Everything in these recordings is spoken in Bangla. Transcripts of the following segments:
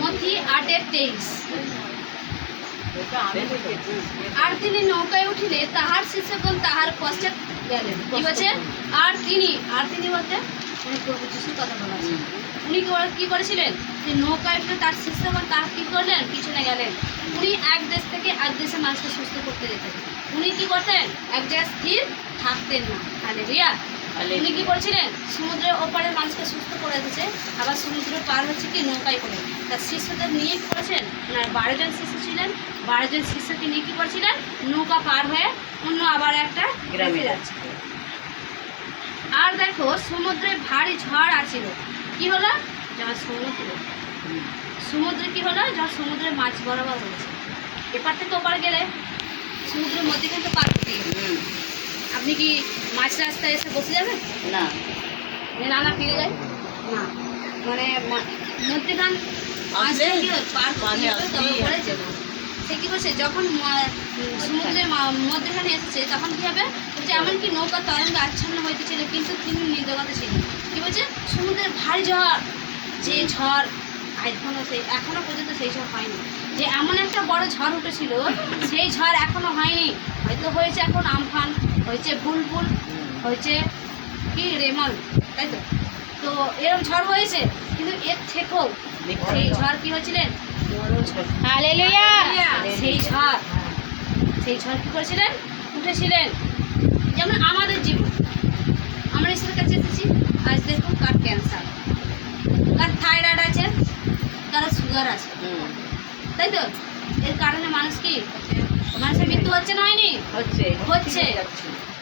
মথি 8:23। আর তিনি নৌকায় উঠিলে তাহার শিষ্যগণ তাহার পশ্চাৎ গেলেন। কি বলছে? আর তিনি বলতে প্রভু যিশুর কথা বলা আছে। উনি কি করেছিলেন? যে নৌকায় উঠলে তার শিষ্যগণ তার কি করলেন? পিছনে গেলেন। উনি এক দেশ থেকে এক দেশে মানুষকে সুস্থ করতে যেতেন। উনি কি করতেন? এক জায়গায় স্থির থাকতেন না। হালেলুয়া। উনি কি করেছিলেন? সমুদ্রের ওপারের মানুষকে সুস্থ করে দিয়েছে, আবার সমুদ্র পার হচ্ছে কি নৌকায় করে। তার শিষ্যদের নিয়ে কি করেছেন? ওনার 12 জন শিষ্য ছিলেন। 12 জন শিষ্যকে নিয়ে কি করেছিলেন? নৌকা পার হয়ে অন্য আবার একটা গ্রামে যাচ্ছে। আর দেখো সমুদ্রে ভারী ঝড় আছিল। কি হলো? যখন সমুদ্রে কি হলো? যখন সমুদ্রে মাছ বরাবর হয়েছে। এপার থেকে ওপার গেলে সমুদ্রের মধ্যেখানে তো পার করতে গেলে আপনি কি মাছ রাস্তায় এসে বসে যাবেন? না। না ফিরে যায় না, মানে মধ্যেখান আসলে কি পার করতে হবে, তবে পরে যাবে। সে কি করছে? যখন সমুদ্রের মধ্যেখানে এসেছে তখন কি হবে? যে এমনকি নৌকা তরঙ্গে আচ্ছন্ন হইতেছিল, কিন্তু তিনি নির্দগত ছিলেন। কি বলছে? সমুদ্রের ভারী ঝড়, যে ঝড় এখনো পর্যন্ত সেই ঝড় হয়নি। যে এমন একটা বড় ঝড় উঠেছিল, সেই ঝড় এখনো হয়নি। হয়তো হয়েছে এখন আমফান, হয়েছে বুলবুল, হয়েছে কি রেমল, তাই তো? তো এরকম ঝড় হয়েছে, কিন্তু এর থেকেও সেই ঝড় কি হয়েছিলেন? বড় ঝড়। হালেলুয়া। সেই ঝড় কি করেছিলেন? উঠেছিলেন। যেমন আমাদের জীবন, আমরা ঈশ্বরের কাছে এসেছি। আজ দেখুন কার ক্যান্সার, কার থাইরয়েড আছে, কারো সুগার আছে, তাই তো? এর কারণে মানুষ কি মানুষের মৃত্যু হচ্ছে না? হয়নি? হচ্ছে।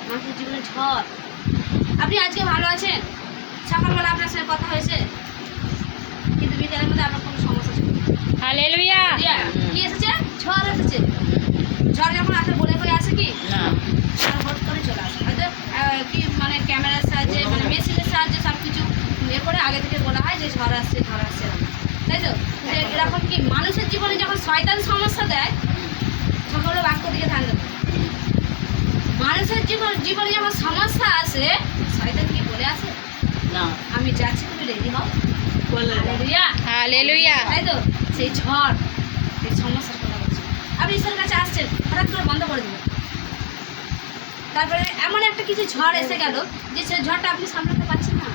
মানুষের জীবনে ঝড়। আপনি আজকে ভালো আছেন, সকালবেলা আপনার সাথে কথা হয়েছে, কিন্তু বিকেলের মধ্যে আপনার কোনো সমস্যা ছিল। হালেলুয়া। কি এসেছে? ঝড় এসেছে। ঝড় যখন আসে বলে করে আসে কি না, হট করে চলে আসে। হয়তো কি মানে ক্যামেরার সাহায্যে, মানে মেশিনের সাহায্যে সব কিছু ইয়ে করে আগে থেকে বলা হয় যে ঝড় আসছে, তাই তো? এরকম কি মানুষের জীবনে যখন শয়তান সমস্যা দেয়, সকলে বাক্য দিকে ধ্যান দেবে। মানুষের জীবনে যখন সমস্যা আসে, শয়তান কি বলে আসে? না, আমি যাচ্ছি, তুমি রেডি হও। হালেলুয়া। তাই তো? সেই ঝড়, এই সমস্যার কথা বলছি। আপনি ঈশ্বরের কাছে আসছেন, হঠাৎ করে বন্ধ করে দেবেন। তারপরে এমন একটা কিছু ঝড় এসে গেল যে সেই ঝড়টা আপনি সামলাতে পারছেন না।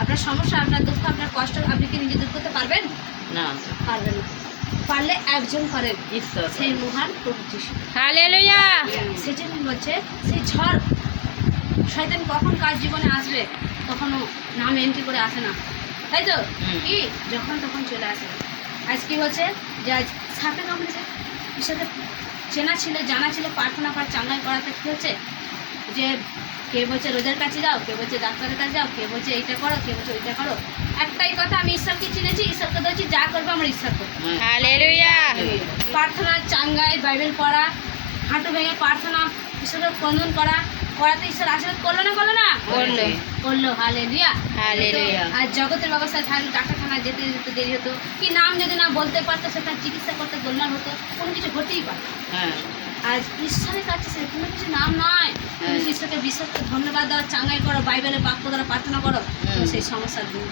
আপনার সমস্যা, আপনার দুঃখ, আপনার কষ্ট আপনি কি নিজে দূর করতে পারবেন? না, পারবেন না। পারলে একজন পারেন, ঈশ্বর, সেই মহান প্রভু যিশু। হালেলুয়া। সেজন্য বলছে সেই ঝড় শয়তান কখন কার জীবনে আসবে কখনো নাম এন্ট্রি করে আসে না, তাই তো? কি যখন তখন চলে আসে। আজ কি হচ্ছে? যে আজ সাপে কামড়েছে, সাথে চেনা ছিল, জানা ছিল, প্রার্থনা করা, চাঙ্গাই করাতে কী হচ্ছে? যে কে বলছে রোদের কাছে যাও, কে বলছে ডাক্তারের কাছে যাও, কে বলছে এইটা করো, কে বলছে ওইটা করো। একটাই কথা, আমি ঈশ্বরকে চিনেছি, ঈশ্বরকে ধরছি, যা করবো আমার ঈশ্বর করবো। হালেলুয়া। প্রার্থনা, চাঙ্গাই, বাইবেল পড়া, হাঁটু ভেঙে প্রার্থনা, ঈশ্বরের বন্দন করাতে ঈশ্বর আশীর্বাদ করলো না? করলো। হালেলুয়া। আর জগতের ব্যবস্থায় থাকলে ডাক্তারখানায় যেতে দেরি হতো, কি নাম যদি না বলতে পারতো সেখানে চিকিৎসা করতে গোলমাল হতো, কোনো কিছু হতেই পারতো। আজ ঈশ্বরের কাছে সে কোনো কিছু নাম নয়, তুমি ঈশ্বরকে বিশ্বাস করে ধন্যবাদ দাও, চাঙ্গাই করো, বাইবেলের বাক্য দ্বারা প্রার্থনা করো, সেই সমস্যা দূর।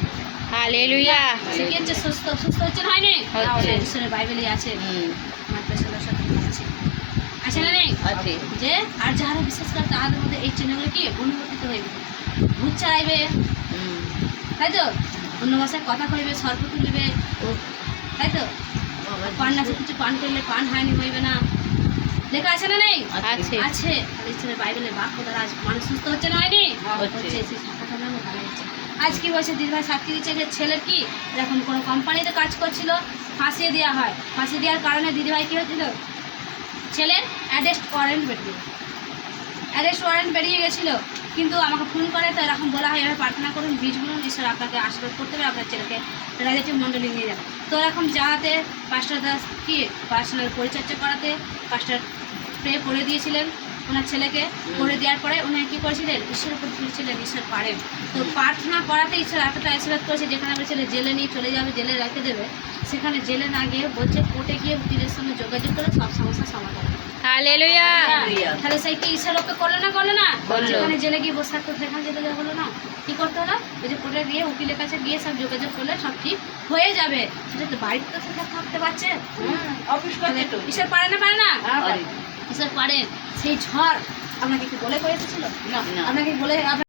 হালেলুয়া। সে কি হচ্ছে? সুস্থ হচ্ছে না? হয়নি? ঈশ্বরের বাইবেলই আছে। আমার পেশাদার সাথে আছে না? নেই? যে আর যারা বিশ্বাস করে তাদের মধ্যে এই চিহ্নগুলো কি অনুভূত হইবে, ভূত চালাইবে, তাই তো? অন্য ভাষায় কথা কইবে, সর্প তুলিবে, তাই তো? পান না কিছু পান করলে পান হানি হইবে না, লেখা আছে না? নেই? আছে। ঈশ্বরের বাইবেলের বাক্য দ্বারা আজ মানুষ সুস্থ হচ্ছে না? হয়নি? হচ্ছে। সেই শাখাটা নামে ভালো হচ্ছে। আজ কি বলছে? দিদিভাই সাক্ষী দিচ্ছে যে ছেলের কি যখন কোনো কোম্পানিতে কাজ করছিল, ফাঁসিয়ে দেওয়া হয়। ফাঁসি দেওয়ার কারণে দিদিভাই কী হয়েছিল? ছেলের অ্যারেস্ট ওয়ারেন্ট বেরিয়ে গেছিলো, কিন্তু আমাকে ফোন করে, তো এরকম বলা হয় এবার প্রার্থনা করুন, বীজ বলুন, ঈশ্বর আপনাকে আশীর্বাদ করতে হবে, আপনার ছেলেকে রাজাটিভ মণ্ডলী নিয়ে যাবে। তো এরকম যাওয়াতে পাস্টার দাস কি পার্সোনাল পরিচর্যা করাতে পাস্টার প্রে করে দিয়েছিলেন ওনার ছেলেকে। করে দেওয়ার পরে উনি কী করেছিলেন? ঈশ্বরের উপর ফিরছিলেন, ঈশ্বর পারেন। তো প্রার্থনা করাতে ঈশ্বর এতটা আশীর্বাদ করেছে, যেখানে আমার ছেলে জেলে নিয়ে চলে যাবে, জেলে রেখে দেবে, সেখানে জেলে না গিয়ে বলছে কোর্টে গিয়ে উকিলের সঙ্গে যোগাযোগ করে সব সমস্যার সমাধান। হালেলুয়া। তাহলে সেই কি ঈশ্বর ওকে করলো না করলো না? করলো। যেখানে জেলে গিয়ে বসে থাকতো সেখানে যেতে দেওয়া হলো না? কি করতে হলো? ওই যে কোর্টে গিয়ে উকিলের কাছে গিয়ে সব যোগাযোগ করলে সব ঠিক হয়ে যাবে। সেটা তো বাড়িতে তো সে থাকতে পারছে। অফিস করতে তো ঈশ্বর পারে না পারে না? হ্যাঁ পারি। ঈশ্বর পারেন। সেই ঝড় আপনাকে কি বলে করে এসেছিল? না আপনাকে বলে